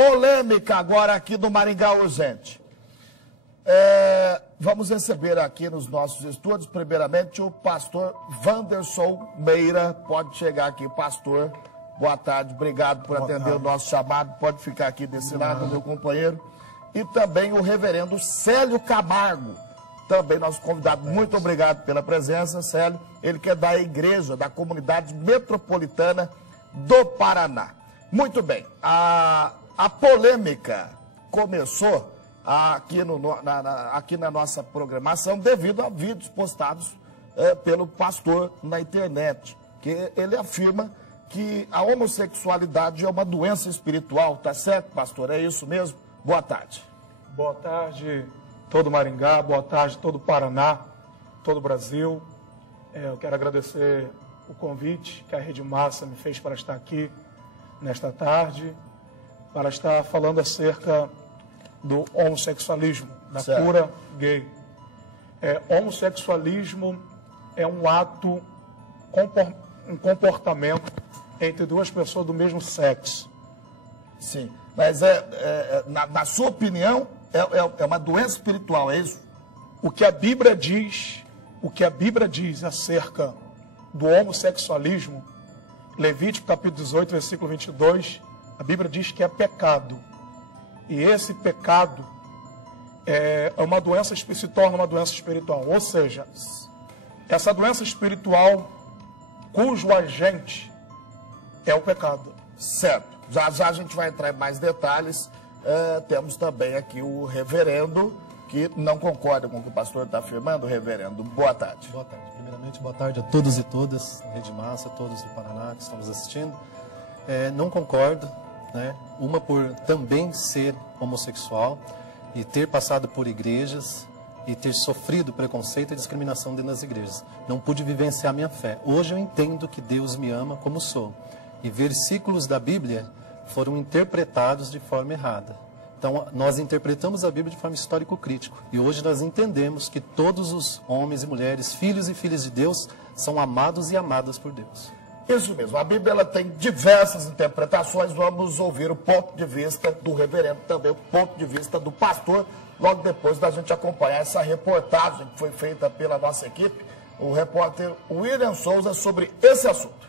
polêmica agora aqui do Maringá Urgente. Vamos receber aqui nos nossos estúdios, primeiramente, o pastor Wanderson Meira. Pode chegar aqui, pastor. Boa tarde, obrigado por atender o nosso chamado. Pode ficar aqui desse lado, meu companheiro. E também o reverendo Célio Camargo, também nosso convidado. Muito obrigado pela presença, Célio. Ele que é da igreja, da comunidade metropolitana do Paraná. Muito bem, a polêmica começou aqui na nossa programação devido a vídeos postados pelo pastor na internet, que ele afirma que a homossexualidade é uma doença espiritual, tá certo, pastor? É isso mesmo? Boa tarde. Boa tarde, todo Maringá, boa tarde, todo Paraná, todo o Brasil. Eu quero agradecer o convite que a Rede Massa me fez para estar aqui nesta tarde, para estar falando acerca do homossexualismo, da cura gay. Homossexualismo é um ato, um comportamento entre duas pessoas do mesmo sexo. Sim, mas na sua opinião, é uma doença espiritual, é isso? O que a Bíblia diz acerca do homossexualismo, Levítico capítulo 18, versículo 22, a Bíblia diz que é pecado. E esse pecado uma doença, se torna uma doença espiritual. Ou seja, essa doença espiritual, cujo agente é o pecado. Certo. Já a gente vai entrar em mais detalhes. Temos também aqui o reverendo, que não concorda com o que o pastor está afirmando. Reverendo, boa tarde. Boa tarde. Primeiramente, boa tarde a todos e todas, Rede Massa, todos do Paraná que estamos assistindo. Não concordo, né? Uma por também ser homossexual e ter passado por igrejas e ter sofrido preconceito e discriminação dentro das igrejas. Não pude vivenciar minha fé. Hoje eu entendo que Deus me ama como sou. E versículos da Bíblia foram interpretados de forma errada. Então, nós interpretamos a Bíblia de forma histórico-crítica. E hoje nós entendemos que todos os homens e mulheres, filhos e filhas de Deus, são amados e amadas por Deus. Isso mesmo. A Bíblia ela tem diversas interpretações. Vamos ouvir o ponto de vista do reverendo, também o ponto de vista do pastor, logo depois da gente acompanhar essa reportagem que foi feita pela nossa equipe, o repórter William Souza, sobre esse assunto.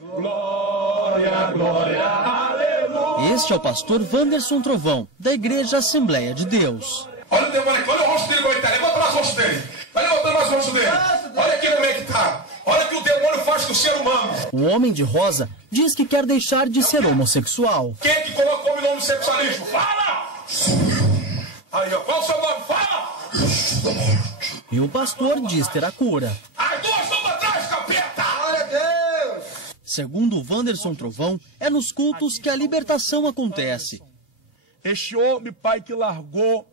Glória, glória, aleluia. Este é o pastor Wanderson Trovão, da Igreja Assembleia de Deus. Olha o demônio aqui, olha o rosto dele como ele está. Levanta mais o rosto dele. Vai levantando mais o rosto dele. Olha aqui como é que está. Olha o que o demônio faz com o ser humano. O homem de rosa diz que quer deixar de ser homossexual. Quem é que colocou o homossexualismo? Fala! Aí, ó, qual o seu nome? Fala! E o pastor diz ter a cura. As duas estão atrás, capeta! Glória a Deus! Segundo o Wanderson Trovão, é nos cultos que a libertação acontece. Este homem, pai, que largou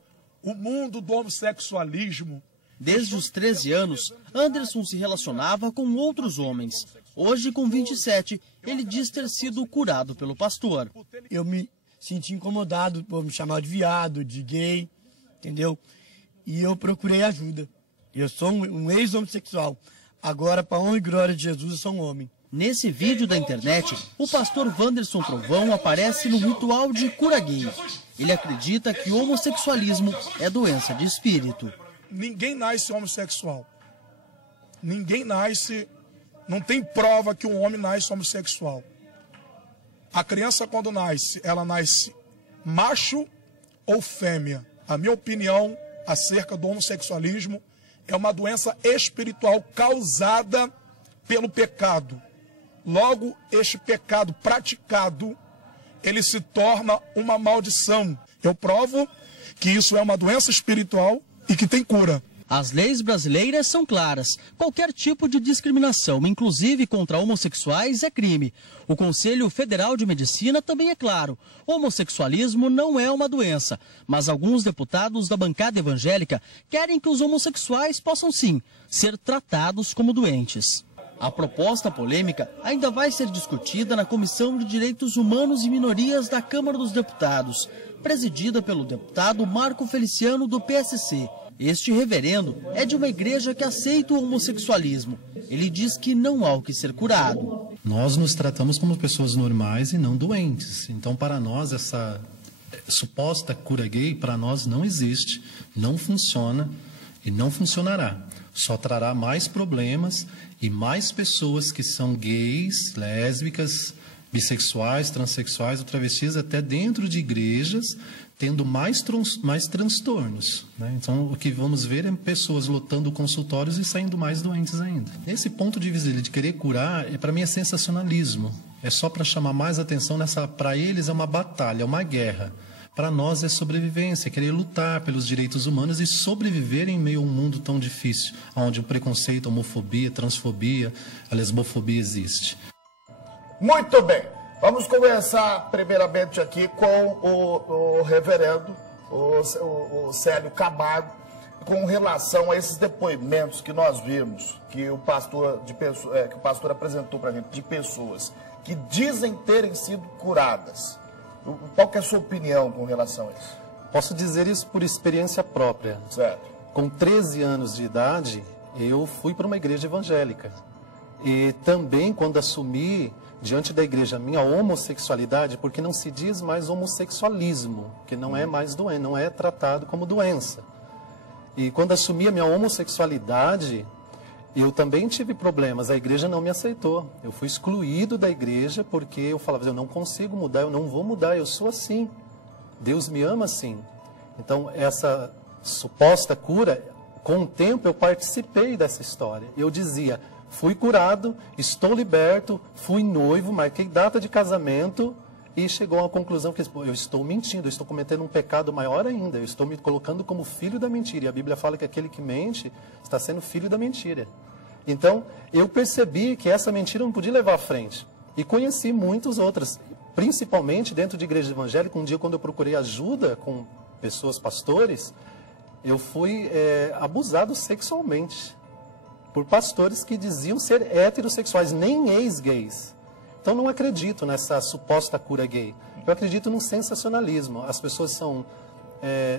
o mundo do homossexualismo. Desde os 13 anos, Anderson se relacionava com outros homens. Hoje, com 27, ele diz ter sido curado pelo pastor. Eu me senti incomodado por me chamar de viado, de gay, entendeu? E eu procurei ajuda. Eu sou um ex-homossexual. Agora, para a honra e glória de Jesus, eu sou um homem. Nesse vídeo da internet, o pastor Wanderson Trovão aparece no ritual de cura gay. Ele acredita que o homossexualismo é doença de espírito. Ninguém nasce homossexual. Ninguém nasce, não tem prova que um homem nasce homossexual. A criança, quando nasce, ela nasce macho ou fêmea. A minha opinião acerca do homossexualismo é uma doença espiritual causada pelo pecado. Logo, este pecado praticado, ele se torna uma maldição. Eu provo que isso é uma doença espiritual e que tem cura. As leis brasileiras são claras. Qualquer tipo de discriminação, inclusive contra homossexuais, é crime. O Conselho Federal de Medicina também é claro. Homossexualismo não é uma doença, mas alguns deputados da bancada evangélica querem que os homossexuais possam sim ser tratados como doentes. A proposta polêmica ainda vai ser discutida na Comissão de Direitos Humanos e Minorias da Câmara dos Deputados, presidida pelo deputado Marco Feliciano, do PSC. Este reverendo é de uma igreja que aceita o homossexualismo. Ele diz que não há o que ser curado. Nós nos tratamos como pessoas normais e não doentes. Então, para nós, essa suposta cura gay, para nós não existe, não funciona e não funcionará. Só trará mais problemas e mais pessoas que são gays, lésbicas, bissexuais, transexuais ou travestis, até dentro de igrejas, tendo mais transtornos, né? Então, o que vamos ver é pessoas lotando consultórios e saindo mais doentes ainda. Esse ponto de vista de querer curar, para mim, é sensacionalismo. É só para chamar mais atenção. Para eles é uma batalha, é uma guerra. Para nós é sobrevivência, é querer lutar pelos direitos humanos e sobreviver em meio a um mundo tão difícil, onde o preconceito, a homofobia, a transfobia, a lesbofobia existe. Muito bem. Vamos começar primeiramente aqui com o reverendo, o Célio Camargo, com relação a esses depoimentos que nós vimos, que o pastor apresentou para a gente, de pessoas que dizem terem sido curadas. Qual que é a sua opinião com relação a isso? Posso dizer isso por experiência própria. Certo. Com 13 anos de idade, eu fui para uma igreja evangélica. E também, quando assumi diante da igreja minha homossexualidade, porque não se diz mais homossexualismo, que não é mais doença, não é tratado como doença. E quando assumi a minha homossexualidade, eu também tive problemas, a igreja não me aceitou. Eu fui excluído da igreja porque eu falava, eu não consigo mudar, eu não vou mudar, eu sou assim. Deus me ama assim. Então, essa suposta cura, com o tempo eu participei dessa história. Eu dizia, fui curado, estou liberto, fui noivo, marquei data de casamento e chegou à conclusão que eu estou mentindo, eu estou cometendo um pecado maior ainda, eu estou me colocando como filho da mentira. E a Bíblia fala que aquele que mente está sendo filho da mentira. Então, eu percebi que essa mentira não podia levar à frente. E conheci muitas outras, principalmente dentro de igreja evangélica. Um dia, quando eu procurei ajuda com pessoas, pastores, eu fui abusado sexualmente por pastores que diziam ser heterossexuais, nem ex-gays. Então, não acredito nessa suposta cura gay. Eu acredito num sensacionalismo. As pessoas são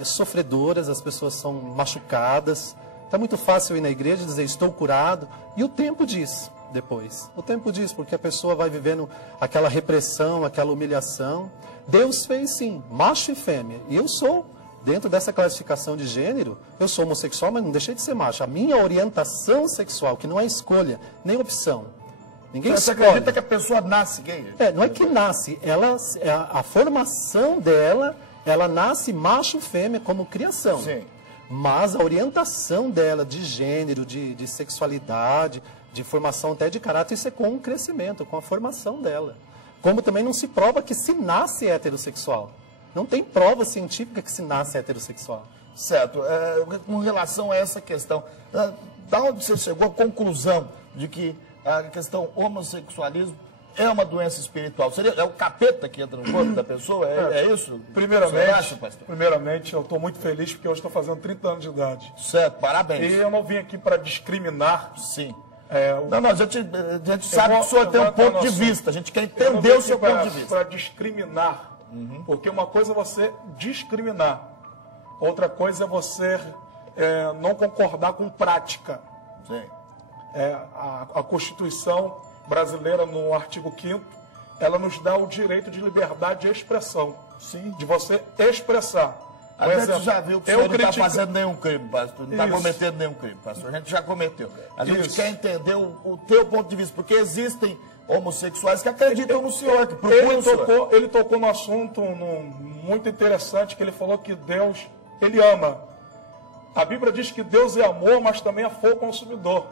sofredoras, as pessoas são machucadas. Está muito fácil ir na igreja e dizer, estou curado. E o tempo diz depois. O tempo diz, porque a pessoa vai vivendo aquela repressão, aquela humilhação. Deus fez sim, macho e fêmea. E eu sou, dentro dessa classificação de gênero, eu sou homossexual, mas não deixei de ser macho. A minha orientação sexual, que não é escolha, nem opção. Ninguém Você escolhe. acredita que a pessoa nasce gay? Não é que nasce, a formação dela, ela nasce macho e fêmea como criação. Sim. Mas a orientação dela de gênero, de sexualidade, de formação até de caráter, isso é com o crescimento, com a formação dela. Como também não se prova que se nasce heterossexual. Não tem prova científica que se nasce heterossexual. Certo. Com relação a essa questão, da onde você chegou à conclusão de que a questão homossexualismo é uma doença espiritual? É o capeta que entra no corpo da pessoa? É isso? Primeiramente, eu estou muito feliz porque eu estou fazendo 30 anos de idade. Certo, parabéns. E eu não vim aqui para discriminar. Sim. A gente sabe que o senhor tem um ponto de vista, a gente quer entender o seu ponto de vista. Para discriminar, porque uma coisa é você discriminar, outra coisa é você não concordar com prática. Sim. A Constituição brasileira, no artigo 5º, ela nos dá o direito de liberdade de expressão. Sim. De você expressar. A gente já viu que o senhor não está fazendo nenhum crime, pastor. Não está cometendo nenhum crime, pastor. A gente já cometeu. A gente quer entender o teu ponto de vista, porque existem homossexuais que acreditam no senhor, que procuram o senhor. Ele tocou num assunto muito interessante, que ele falou que Deus, ele ama. A Bíblia diz que Deus é amor, mas também é fogo consumidor.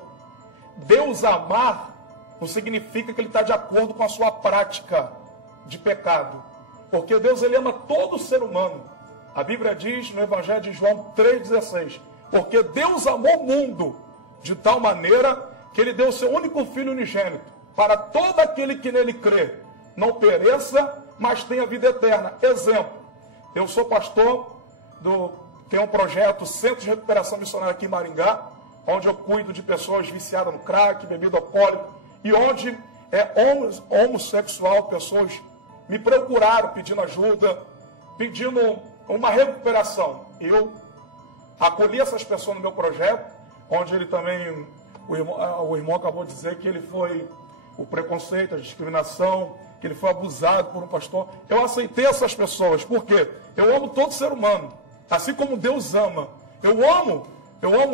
Deus amar não significa que ele está de acordo com a sua prática de pecado. Porque Deus, ele ama todo ser humano. A Bíblia diz no Evangelho de João 3,16, porque Deus amou o mundo de tal maneira que ele deu o seu único Filho unigênito, para todo aquele que nele crê, não pereça, mas tenha vida eterna. Exemplo, eu sou pastor, tenho um projeto Centro de Recuperação Missionária aqui em Maringá, onde eu cuido de pessoas viciadas no crack, bebida alcoólica, e onde homossexual, pessoas me procuraram pedindo ajuda, pedindo uma recuperação. Eu acolhi essas pessoas no meu projeto, onde ele também, o irmão acabou de dizer que ele foi o preconceito, a discriminação, que ele foi abusado por um pastor. Eu aceitei essas pessoas, porque eu amo todo ser humano, assim como Deus ama. Eu amo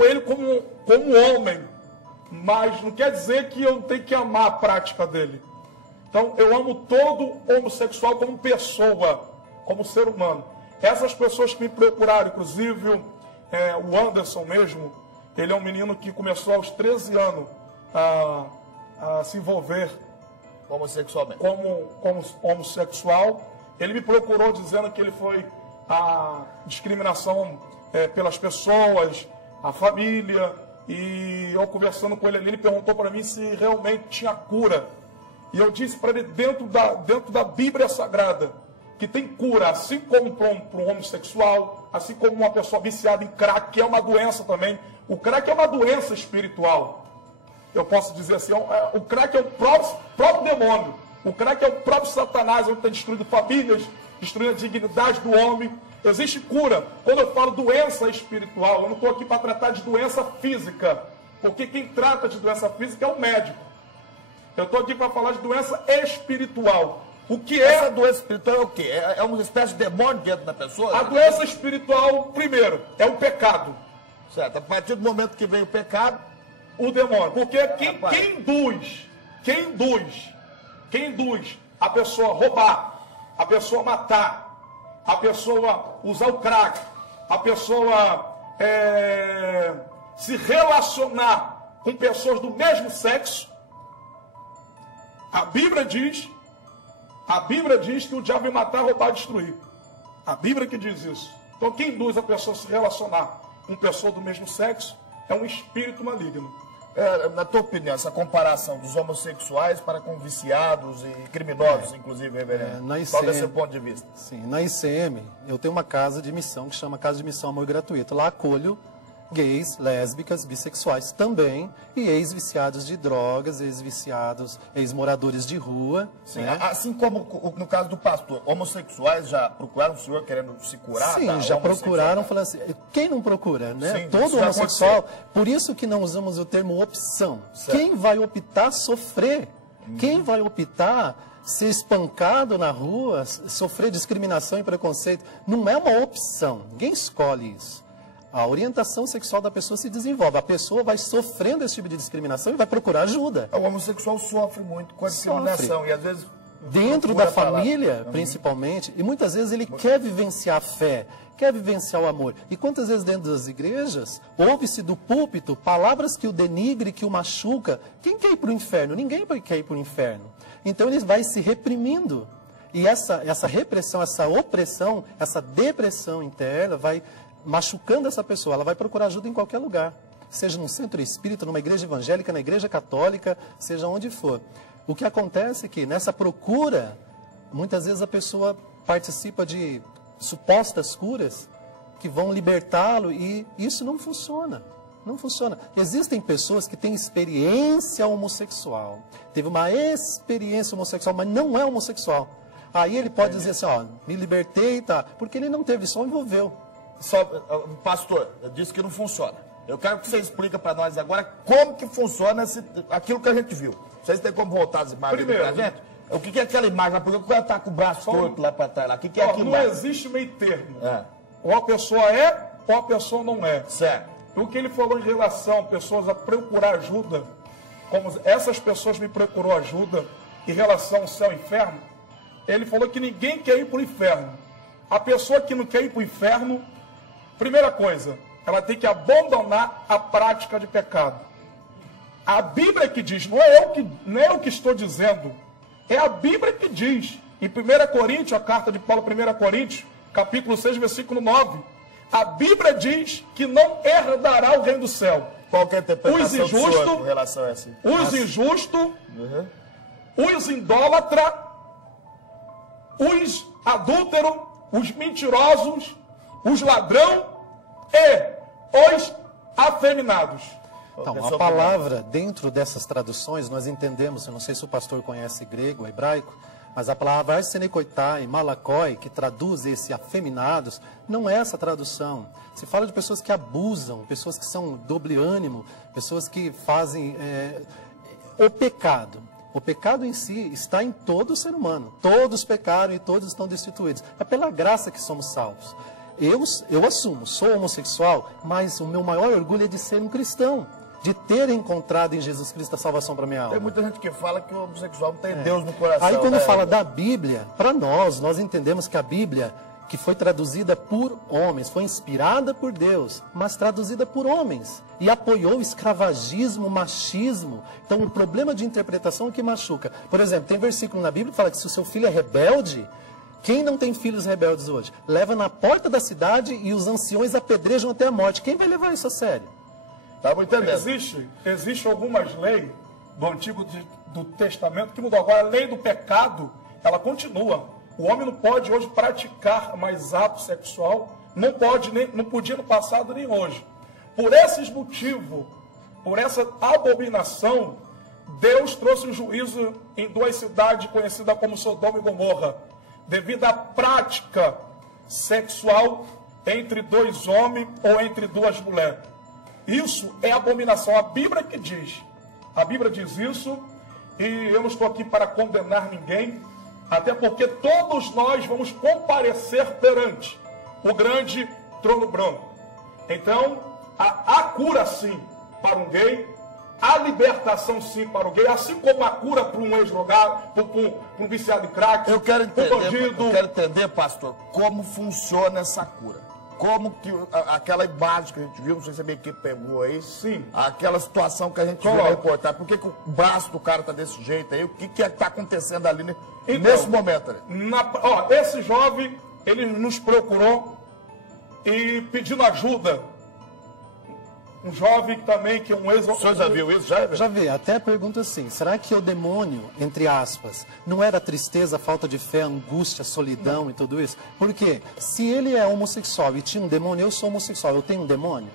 ele como homem, mas não quer dizer que eu tenho que amar a prática dele. Então, eu amo todo homossexual como pessoa, como ser humano. Essas pessoas que me procuraram, inclusive o Anderson mesmo, ele é um menino que começou aos 13 anos a se envolver Homossexualmente. como homossexual. Ele me procurou dizendo que ele foi a discriminação pelas pessoas, a família, e eu conversando com ele ali, ele perguntou para mim se realmente tinha cura. E eu disse para ele, dentro da Bíblia Sagrada, que tem cura, assim como para um homossexual, assim como uma pessoa viciada em crack, que é uma doença também. O crack é uma doença espiritual. Eu posso dizer assim, o crack é o próprio demônio. O crack é o próprio Satanás, onde tem destruído famílias, destruindo a dignidade do homem. Existe cura. Quando eu falo doença espiritual, eu não estou aqui para tratar de doença física, porque quem trata de doença física é o médico. Eu estou aqui para falar de doença espiritual. O que é? Essa doença espiritual é o quê? É uma espécie de demônio dentro da pessoa? A doença espiritual, primeiro, é o pecado. Certo. A partir do momento que vem o pecado, o demônio. Porque quem induz a pessoa a roubar, a pessoa a matar, a pessoa usar o crack, a pessoa se relacionar com pessoas do mesmo sexo, a Bíblia diz que o diabo vai matar, roubar e destruir. A Bíblia que diz isso. Então quem induz a pessoa a se relacionar com pessoa do mesmo sexo é um espírito maligno. Na tua opinião, essa comparação dos homossexuais para com viciados e criminosos, inclusive, reverendo, qual é o seu ponto de vista? Sim, na ICM eu tenho uma casa de missão que chama Casa de Missão Amor Gratuito. Lá acolho gays, lésbicas, bissexuais também, e ex-viciados de drogas, ex-viciados, ex-moradores de rua. Sim, né? Assim como no caso do pastor, homossexuais já procuraram o senhor querendo se curar? Sim, já procuraram, falando assim, quem não procura, né? Sim, todo homossexual, por isso que não usamos o termo opção. Certo. Quem vai optar sofrer? Quem vai optar ser espancado na rua, sofrer discriminação e preconceito? Não é uma opção, ninguém escolhe isso. A orientação sexual da pessoa se desenvolve. A pessoa vai sofrendo esse tipo de discriminação e vai procurar ajuda. O homossexual sofre muito com a discriminação e às vezes... Dentro da família, principalmente, e muitas vezes ele quer vivenciar a fé, quer vivenciar o amor. E quantas vezes dentro das igrejas, ouve-se do púlpito palavras que o denigre, que o machuca. Quem quer ir para o inferno? Ninguém quer ir para o inferno. Então ele vai se reprimindo. E essa repressão, essa opressão, essa depressão interna vai machucando essa pessoa. Ela vai procurar ajuda em qualquer lugar. Seja num centro espírita, numa igreja evangélica, na igreja católica, seja onde for. O que acontece é que nessa procura, muitas vezes a pessoa participa de supostas curas que vão libertá-lo e isso não funciona. Não funciona. Existem pessoas que têm experiência homossexual. Teve uma experiência homossexual, mas não é homossexual. Aí ele pode dizer assim, ó, me libertei, tá? Porque ele não teve, só envolveu. Pastor, eu disse que não funciona. Eu quero que você explique para nós agora como que funciona aquilo que a gente viu. Vocês têm como voltar as imagens pra gente? O que é aquela imagem? Porque o cara está com o braço torto lá para trás. Lá. O que é aquilo? Não existe meio termo. Ou a pessoa é, ou a pessoa não é. Certo. O que ele falou em relação a pessoas a procurar ajuda, como essas pessoas me procurou ajuda em relação ao céu e inferno, ele falou que ninguém quer ir para o inferno. A pessoa que não quer ir para o inferno, primeira coisa, ela tem que abandonar a prática de pecado. A Bíblia que diz, não é eu que estou dizendo, é a Bíblia que diz. Em 1 Coríntios, a carta de Paulo, 1 Coríntios, capítulo 6, versículo 9, a Bíblia diz que não herdará o reino do céu. Qual que é a interpretação os injustos, em relação a essa? Os injustos, os idólatras, os adúlteros, os mentirosos, os ladrão e os afeminados. Então, a palavra, dentro dessas traduções, nós entendemos, eu não sei se o pastor conhece grego, hebraico, Mas a palavra arsenecoitai, malacói, que traduz esse afeminados, não é essa tradução. Se fala de pessoas que abusam, pessoas que são doble ânimo, pessoas que fazem o pecado. O pecado em si está em todo ser humano. Todos pecaram e todos estão destituídos. É pela graça que somos salvos. Eu assumo, sou homossexual, mas o meu maior orgulho é de ser um cristão. De ter encontrado em Jesus Cristo a salvação para minha alma. Tem muita gente que fala que o homossexual não tem Deus no coração. Aí quando fala da Bíblia, para nós entendemos que a Bíblia, que foi traduzida por homens, foi inspirada por Deus, mas traduzida por homens. E apoiou o escravagismo, o machismo. Então o problema de interpretação é que machuca. Por exemplo, tem versículo na Bíblia que fala que se o seu filho é rebelde, quem não tem filhos rebeldes hoje? Leva na porta da cidade e os anciões apedrejam até a morte. Quem vai levar isso a sério? Estamos entendendo. Existe algumas leis do Antigo do Testamento que mudou. Agora, a lei do pecado, ela continua. O homem não pode hoje praticar mais ato sexual, não podia no passado nem hoje. Por esses motivos, por essa abominação, Deus trouxe um juízo em 2 cidades conhecidas como Sodoma e Gomorra, devido à prática sexual entre 2 homens ou entre 2 mulheres. Isso é abominação. A Bíblia que diz. A Bíblia diz isso, e eu não estou aqui para condenar ninguém, até porque todos nós vamos comparecer perante o grande trono branco. Então, há cura sim para um gay, há libertação sim para o gay, assim como a cura para um ex-drogado, para um viciado em crack, Eu quero para um bandido. eu quero entender, pastor, como funciona essa cura. Como que aquela imagem que a gente viu, não sei se a minha equipe pegou aí. Sim. Aquela situação que a gente viu na reportagem. Por que o braço do cara tá desse jeito aí? O que é que tá acontecendo ali nesse momento ali? Esse jovem, ele nos procurou e pedindo ajuda. Um jovem também que é um ex... O senhor já viu isso? Já vi, até pergunto assim, será que o demônio, entre aspas, não era tristeza, falta de fé, angústia, solidão e tudo isso? Porque se ele é homossexual e tinha um demônio, eu sou homossexual, eu tenho um demônio?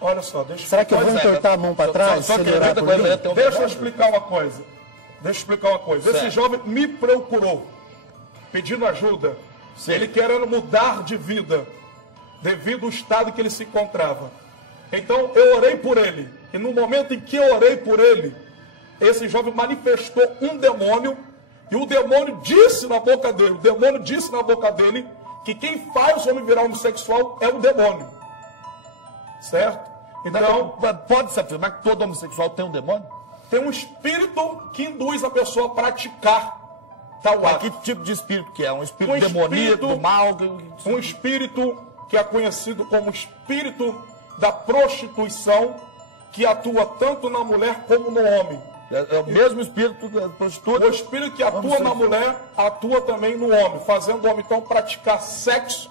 Olha só, deixa Será que eu vou entortar a mão para trás? Deixa eu explicar uma coisa. Esse jovem me procurou, pedindo ajuda. Sim. Ele querendo mudar de vida, devido ao estado que ele se encontrava. Então eu orei por ele. E no momento em que eu orei por ele, esse jovem manifestou um demônio. E o demônio disse na boca dele, que quem faz o homem virar homossexual é o demônio. Certo? Então, pode se afirmar que todo homossexual tem um demônio? Tem um espírito que induz a pessoa a praticar tal ato. Que tipo de espírito que é? Um espírito demoníaco, do mal? Um espírito que é conhecido como espírito da prostituição, que atua tanto na mulher como no homem. É o mesmo espírito da prostituta? O espírito que atua na mulher, atua também no homem, fazendo o homem então praticar sexo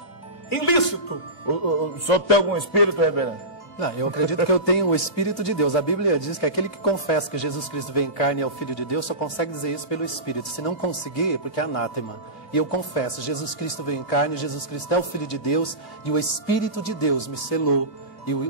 ilícito. O senhor tem algum espírito, reverendo? Não, eu acredito que eu tenho o Espírito de Deus. A Bíblia diz que aquele que confessa que Jesus Cristo veio em carne e é o Filho de Deus, só consegue dizer isso pelo Espírito. Se não conseguir, é porque é anátema. E eu confesso, Jesus Cristo veio em carne, Jesus Cristo é o Filho de Deus, e o Espírito de Deus me selou.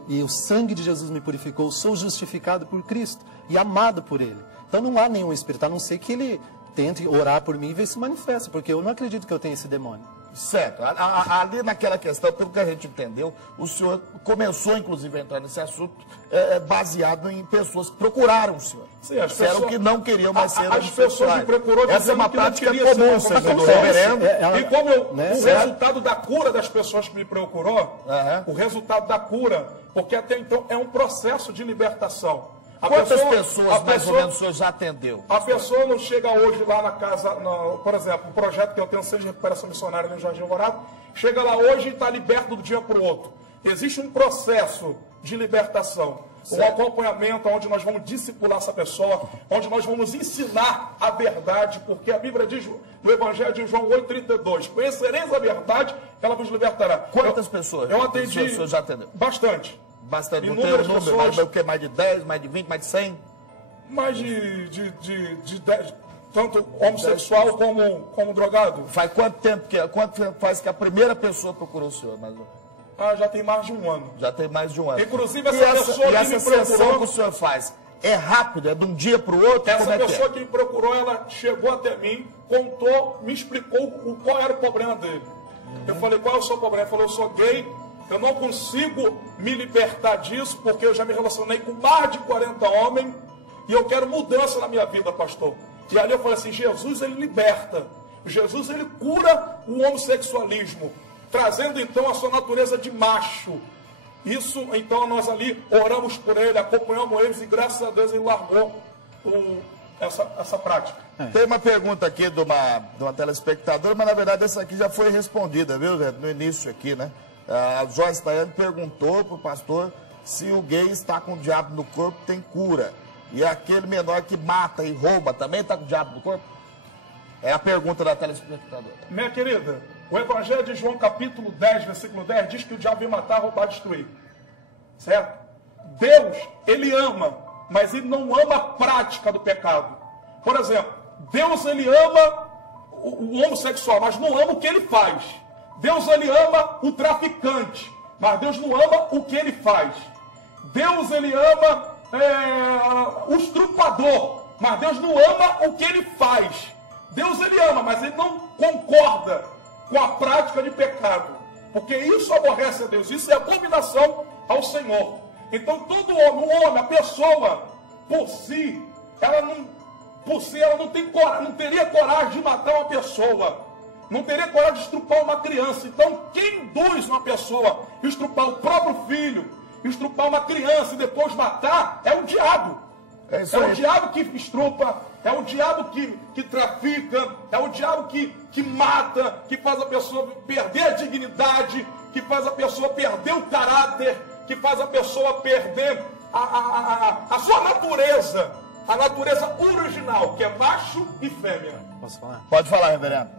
E o sangue de Jesus me purificou, sou justificado por Cristo e amado por Ele. Então não há nenhum espírito, a não ser que Ele tente orar por mim e ver se manifesta, porque eu não acredito que eu tenha esse demônio. Certo. Ali naquela questão, pelo que a gente entendeu, o senhor começou, inclusive, a entrar nesse assunto baseado em pessoas que procuraram o senhor. Sim, as pessoas que não queriam mais ser as pessoas me procuraram. Essa é uma prática comum, reverendo. E como o resultado da cura das pessoas que me procurou, o resultado da cura, porque até então é um processo de libertação. Quantas pessoas, mais ou menos, o senhor já atendeu? A pessoa não chega hoje lá na casa, por exemplo, um projeto que eu tenho, Centro de Recuperação Missionária no Jardim Alvorada, chega lá hoje e está liberto do dia para o outro. Existe um processo de libertação, um acompanhamento onde nós vamos discipular essa pessoa, onde nós vamos ensinar a verdade, porque a Bíblia diz, no Evangelho de João 8,32, conhecereis a verdade, ela vos libertará. Quantas pessoas? Eu atendi. O senhor já atendeu? Bastante. Bastante. Não tem o número, mas o que? Mais de 10, mais de 20, mais de 100? Mais de 10, tanto homossexual como drogado. Faz quanto tempo faz que a primeira pessoa procurou o senhor? Mais ou menos? Já tem mais de um ano. Já tem mais de um ano. Inclusive essa pessoa que me procurou... que o senhor faz, É rápido, é de um dia para o outro? Essa como é pessoa que que me procurou, ela chegou até mim, contou, me explicou qual era o problema dele. Eu falei, qual é o seu problema? Ele falou, eu sou gay, eu não consigo me libertar disso, porque eu já me relacionei com mais de 40 homens, e eu quero mudança na minha vida, pastor. E ali eu falei assim, Jesus, ele liberta. Jesus, ele cura o homossexualismo, trazendo então a sua natureza de macho. Isso, então, nós ali oramos por ele, acompanhamos eles e graças a Deus ele largou essa prática. Tem uma pergunta aqui de uma telespectadora, mas na verdade essa aqui já foi respondida, viu, Zé? No início aqui, né? A Joyce Tayane perguntou para o pastor se o gay está com o diabo no corpo, tem cura. E aquele menor que mata e rouba também está com o diabo no corpo? É a pergunta da telespectadora. Minha querida, o Evangelho de João, capítulo 10, versículo 10, diz que o diabo veio matar, roubar, destruir. Certo? Deus, ele ama, mas ele não ama a prática do pecado. Por exemplo, Deus, ele ama o homossexual, mas não ama o que ele faz. Deus, ele ama o traficante, mas Deus não ama o que ele faz. Deus, ele ama o estrupador, mas Deus não ama o que ele faz. Deus, ele ama, mas ele não concorda com a prática de pecado, porque isso aborrece a Deus, isso é abominação ao Senhor. Então todo homem, a pessoa por si, ela não tem coragem, não teria coragem de matar uma pessoa, não teria coragem de estrupar uma criança. Então quem induz uma pessoa a estrupar o próprio filho, estrupar uma criança e depois matar, é o diabo. É o diabo que estrupa, é o diabo que trafica, é o diabo que mata, que faz a pessoa perder a dignidade, que faz a pessoa perder o caráter, que faz a pessoa perder a sua natureza, a natureza original, que é macho e fêmea. Posso falar? Pode falar, reverendo.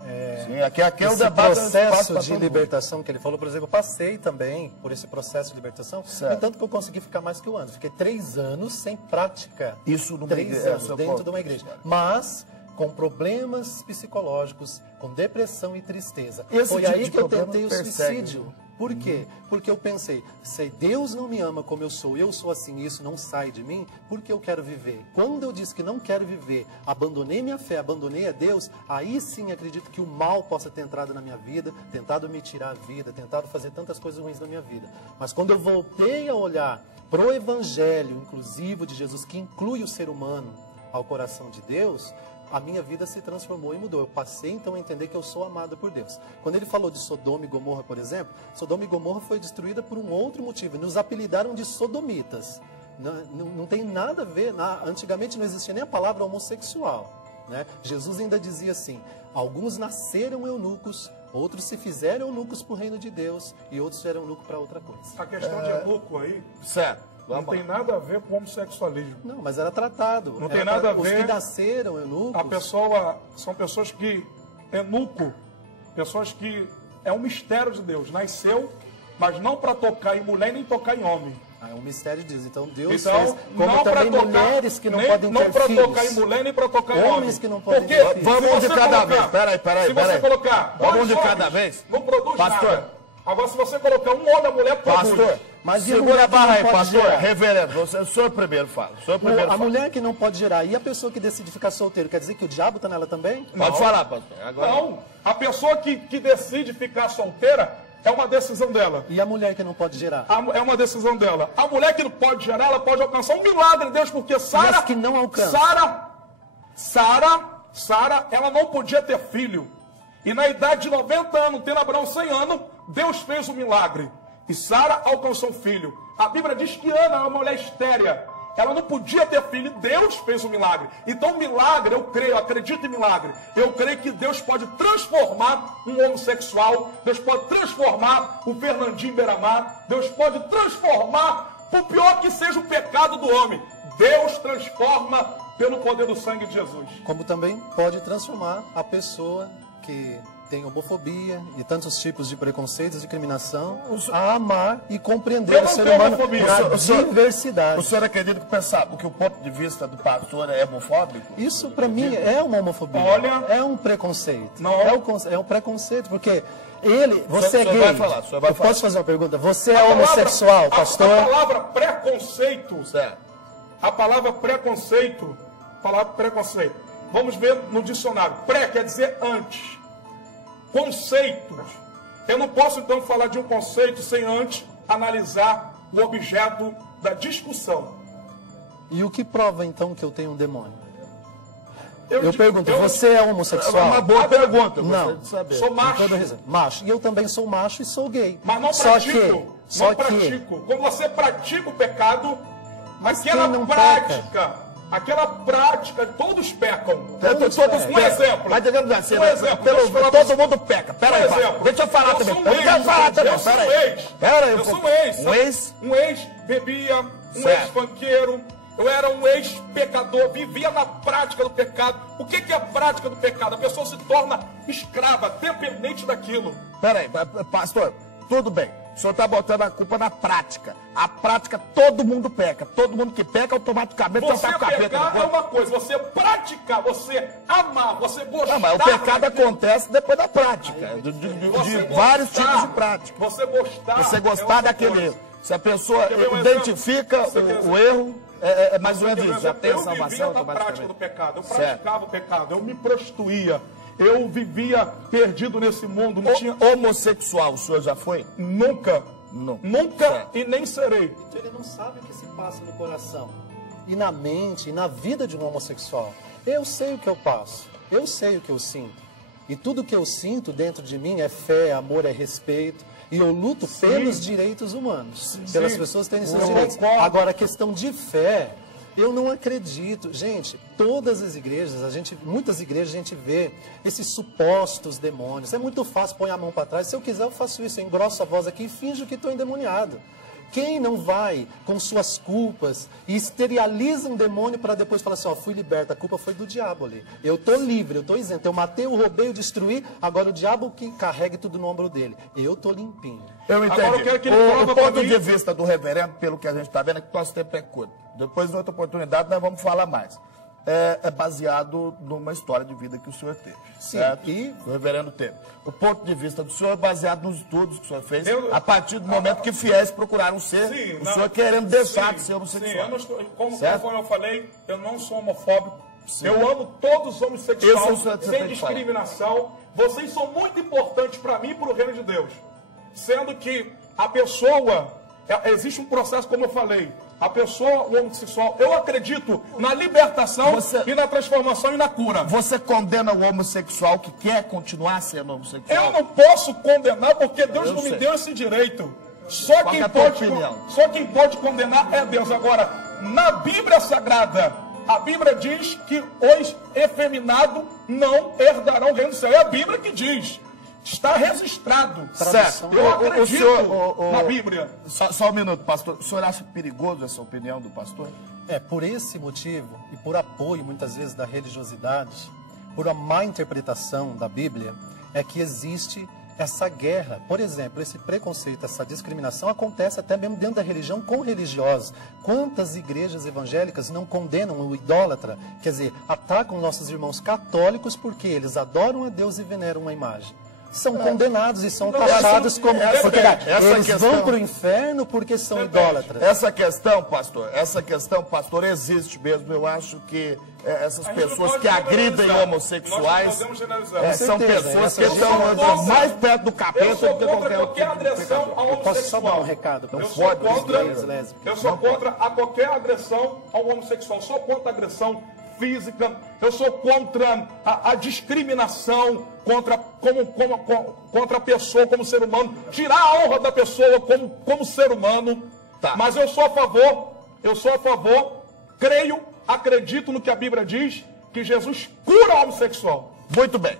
Sim, aqui é o debate. Esse processo de libertação que ele falou, por exemplo, eu passei também por esse processo de libertação. No entanto que eu consegui ficar mais que um ano. Fiquei 3 anos sem prática. Isso numa 3 anos dentro de uma igreja. Mas com problemas psicológicos, com depressão e tristeza. Foi aí que eu tentei o suicídio. Por quê? Porque eu pensei, se Deus não me ama como eu sou assim, e isso não sai de mim, por que eu quero viver? Quando eu disse que não quero viver, abandonei minha fé, abandonei a Deus, aí sim acredito que o mal possa ter entrado na minha vida, tentado me tirar a vida, tentado fazer tantas coisas ruins na minha vida. Mas quando eu voltei a olhar pro Evangelho inclusivo de Jesus, que inclui o ser humano ao coração de Deus, a minha vida se transformou e mudou. Eu passei então a entender que eu sou amado por Deus. Quando ele falou de Sodoma e Gomorra, por exemplo, Sodoma e Gomorra foi destruída por um outro motivo. Nos apelidaram de sodomitas. Não tem nada a ver. Antigamente não existia nem a palavra homossexual, né? Jesus ainda dizia assim, alguns nasceram eunucos, outros se fizeram eunucos para o reino de Deus e outros eram eunucos para outra coisa. A questão de eunuco aí, certo. Não tem nada a ver com homossexualismo. Não, mas era tratado. Não tem nada a ver. Os que nasceram eunucos. São pessoas que, eunuco, pessoas que é um mistério de Deus. Nasceu, mas não para tocar em mulher nem tocar em homem. É um mistério de Deus. Então Deus então, fez como não também tocar, mulheres que não nem, podem ter não para filhos. tocar em mulher nem para tocar em homem. Homens que não podem porque ter filhos. Vamos de cada vez. Peraí. Se você colocar vamos de cada vez. Não produz pastor. Nada. Agora, se você colocar um homem, a mulher produz. Pastor, mas segura a barra aí, pastor. Reverendo, o senhor primeiro fala. A mulher que não pode gerar. E a pessoa que decide ficar solteiro, quer dizer que o diabo está nela também? Pode falar, pastor. Agora... Não, a pessoa que decide ficar solteira é uma decisão dela. E a mulher que não pode gerar? É uma decisão dela. A mulher que não pode gerar, ela pode alcançar um milagre de Deus, porque Sara... que não alcança. Sara, ela não podia ter filho. E na idade de 90 anos, tendo Abraão 100 anos, Deus fez um milagre. E Sara alcançou um filho. A Bíblia diz que Ana é uma mulher estéria. Ela não podia ter filho e Deus fez um milagre. Então milagre, eu creio, eu acredito em milagre. Eu creio que Deus pode transformar um homossexual. Deus pode transformar o Fernandinho Beiramar. Deus pode transformar, por pior que seja o pecado do homem. Deus transforma pelo poder do sangue de Jesus. Como também pode transformar a pessoa que tem homofobia e tantos tipos de preconceitos e discriminação a amar e compreender o ser humano na diversidade. O senhor acredita que o ponto de vista do pastor é homofóbico? Isso para mim é uma homofobia. Olha, é um preconceito. Não. É um preconceito, porque você é gay. Vai falar, Posso fazer uma pergunta? Você é homossexual, pastor? A palavra preconceito, certo, a palavra preconceito, vamos ver no dicionário. Pré quer dizer antes. Conceitos. Eu não posso então falar de um conceito sem antes analisar o objeto da discussão. E o que prova então que eu tenho um demônio? Eu pergunto, você é homossexual? É uma boa pergunta. Não. Sou macho. Macho. E eu também sou macho e sou gay. Mas não pratico. Não pratico. Quando você pratica o pecado, aquela prática, todos pecam. Um exemplo. Mas digamos assim, um exemplo. Todo mundo peca. Pera aí, deixa eu falar também. Eu sou um ex. Um ex bebia, um ex-funkeiro. Eu era um ex-pecador, vivia na prática do pecado. O que é a prática do pecado? A pessoa se torna escrava, dependente daquilo. Peraí, pastor, tudo bem. O senhor está botando a culpa na prática. A prática, todo mundo peca. Todo mundo que peca, automaticamente você pecar é uma coisa. Você praticar, você amar, você gostar. Não, mas o pecado acontece depois da prática. De vários tipos de prática. Você gostar daquele erro. Se a pessoa identifica o erro... mais ou menos isso, já tem a salvação. Eu vivia na prática do pecado, eu praticava o pecado, eu me prostituía, eu vivia perdido nesse mundo. Homossexual, o senhor já foi? Nunca. Não. Nunca e nem serei. Então ele não sabe o que se passa no coração, e na mente, e na vida de um homossexual. Eu sei o que eu passo, eu sei o que eu sinto. E tudo que eu sinto dentro de mim é fé, amor, é respeito. E eu luto pelos direitos humanos, pelas pessoas terem seus direitos. Agora, a questão de fé, eu não acredito. Gente, todas as igrejas, muitas igrejas a gente vê esses supostos demônios. É muito fácil, põe a mão para trás. Se eu quiser, eu faço isso, eu engrosso a voz aqui e finjo que estou endemoniado. Quem não vai com suas culpas e exterioriza um demônio para depois falar assim, ó, fui liberto, a culpa foi do diabo ali. Eu estou livre, eu estou isento. Eu matei, eu roubei, eu destruí, agora o diabo que carregue tudo no ombro dele. Eu estou limpinho. Eu entendi. Agora, eu quero que ele o ponto de vista do reverendo, pelo que a gente está vendo, é que o nosso tempo é curto. Depois, em outra oportunidade, nós vamos falar mais. É baseado numa história de vida que o senhor teve. Sim. Certo? E o reverendo teve. O ponto de vista do senhor é baseado nos estudos que o senhor fez, a partir do momento que fiéis procuraram ser, senhor querendo deixar de ser homossexual. Como eu falei, eu não sou homofóbico. Sim. Eu amo todos os homossexuais, sem discriminação. Vocês são muito importantes para mim e para o reino de Deus. Sendo que a pessoa, existe um processo, como eu falei, a pessoa, o homossexual, eu acredito na libertação e na transformação e na cura. Você condena o homossexual que quer continuar sendo homossexual? Eu não posso condenar porque Deus não me deu esse direito. Só quem pode condenar é Deus. Agora, na Bíblia Sagrada, a Bíblia diz que os efeminados não herdarão o reino do céu. É a Bíblia que diz. Está registrado. Certo. Eu acredito na Bíblia. Só um minuto, pastor. O senhor acha perigoso essa opinião do pastor? Por esse motivo, e por apoio, muitas vezes, da religiosidade, por uma má interpretação da Bíblia, é que existe essa guerra. Por exemplo, esse preconceito, essa discriminação acontece até mesmo dentro da religião com religiosos. Quantas igrejas evangélicas não condenam o idólatra? Quer dizer, atacam nossos irmãos católicos porque eles adoram a Deus e veneram uma imagem. São condenados e são taxados como... Eles vão para o inferno porque são idólatras. Essa questão, pastor, existe mesmo. Eu acho que essas pessoas que agridem homossexuais são pessoas que estão mais perto do capeta do que qualquer outro. Eu posso só dar um recado? Eu sou contra a qualquer agressão ao homossexual. Sou contra a agressão física, eu sou contra a discriminação contra a pessoa como ser humano, tirar a honra da pessoa como ser humano. Mas eu sou a favor, creio, acredito no que a Bíblia diz, que Jesus cura o homossexual. Muito bem.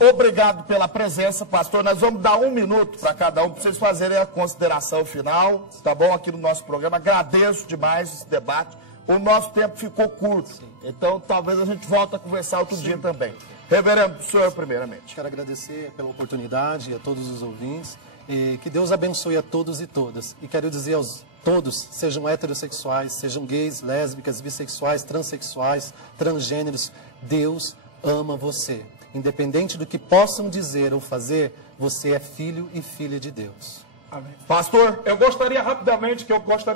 Obrigado pela presença, pastor. Nós vamos dar 1 minuto para cada um, para vocês fazerem a consideração final, tá bom? Aqui no nosso programa. Agradeço demais esse debate. O nosso tempo ficou curto, então talvez a gente volte a conversar outro dia também. Reverendo, o senhor primeiramente. Quero agradecer pela oportunidade a todos os ouvintes, e que Deus abençoe a todos e todas. E quero dizer aos todos, sejam heterossexuais, sejam gays, lésbicas, bissexuais, transexuais, transgêneros, Deus ama você. Independente do que possam dizer ou fazer, você é filho e filha de Deus. Amém. Pastor, eu gostaria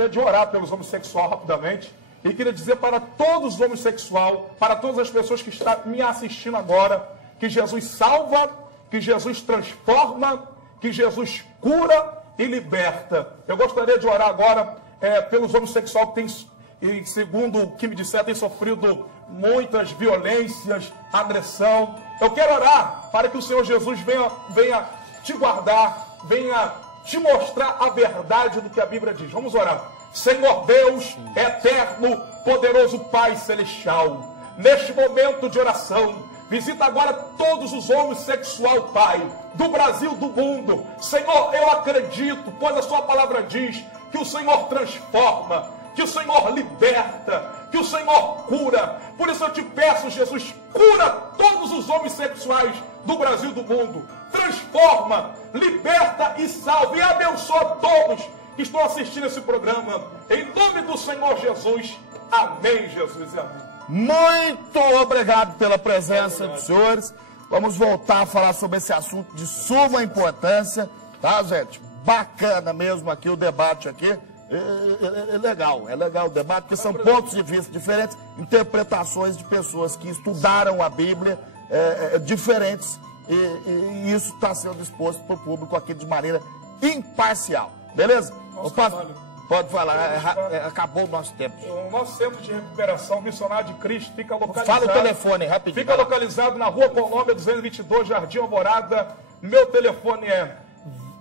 de orar pelos homossexuais rapidamente. e queria dizer para todos os homossexuais, para todas as pessoas que estão me assistindo agora, que Jesus salva, que Jesus transforma, que Jesus cura e liberta. Eu gostaria de orar agora pelos homossexuais que têm, e segundo o que me disseram, têm sofrido muitas violências, agressão. Eu quero orar para que o Senhor Jesus venha te guardar, venha te mostrar a verdade do que a Bíblia diz. Vamos orar. Senhor Deus, eterno, poderoso Pai Celestial, neste momento de oração, visita agora todos os homossexuais, Pai, do Brasil, do mundo. Senhor, eu acredito, pois a sua palavra diz que o Senhor transforma, que o Senhor liberta, que o Senhor cura. Por isso eu te peço, Jesus, cura todos os homossexuais do Brasil, do mundo. Transforma, liberta e salva e abençoa todos que estão assistindo esse programa. Em nome do Senhor Jesus. Amém, Jesus e amém. Muito obrigado pela presença dos senhores. Vamos voltar a falar sobre esse assunto de suma importância, tá, gente? Bacana mesmo aqui o debate aqui. É legal o debate, porque são pontos de vista diferentes, interpretações de pessoas que estudaram a Bíblia diferentes, e isso está sendo exposto para o público aqui de maneira imparcial, beleza? Pode falar, acabou o nosso tempo. O nosso centro de recuperação Missionário de Cristo fica localizado... Fala o telefone, rapidinho. Fica localizado na Rua Colômbia 222, Jardim Alvorada. Meu telefone é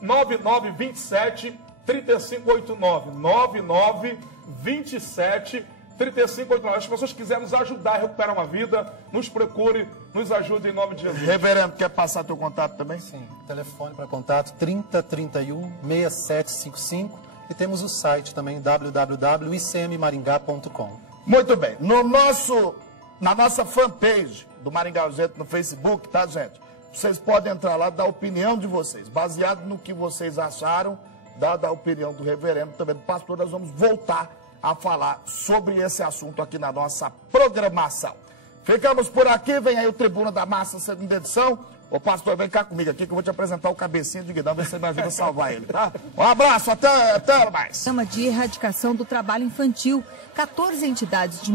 9927 3589. 9927 3589. As pessoas que quiserem nos ajudar a recuperar uma vida, nos procure, nos ajude em nome de Jesus. Reverendo, quer passar teu contato também? Sim, telefone para contato 3031 6755 e temos o site também www.icmmaringá.com. Muito bem, na nossa fanpage do Maringá Urgente no Facebook, tá, gente? Vocês podem entrar lá e dar a opinião de vocês, baseado no que vocês acharam, da opinião do reverendo, também do pastor. Nós vamos voltar a falar sobre esse assunto aqui na nossa programação. Ficamos por aqui, vem aí o Tribuna da Massa, segunda edição. Ô pastor, vem cá comigo aqui que eu vou te apresentar o cabecinha de Guidão, ver se você me ajuda a salvar ele, tá? Um abraço, até mais. Programa de erradicação do trabalho infantil. 14 entidades de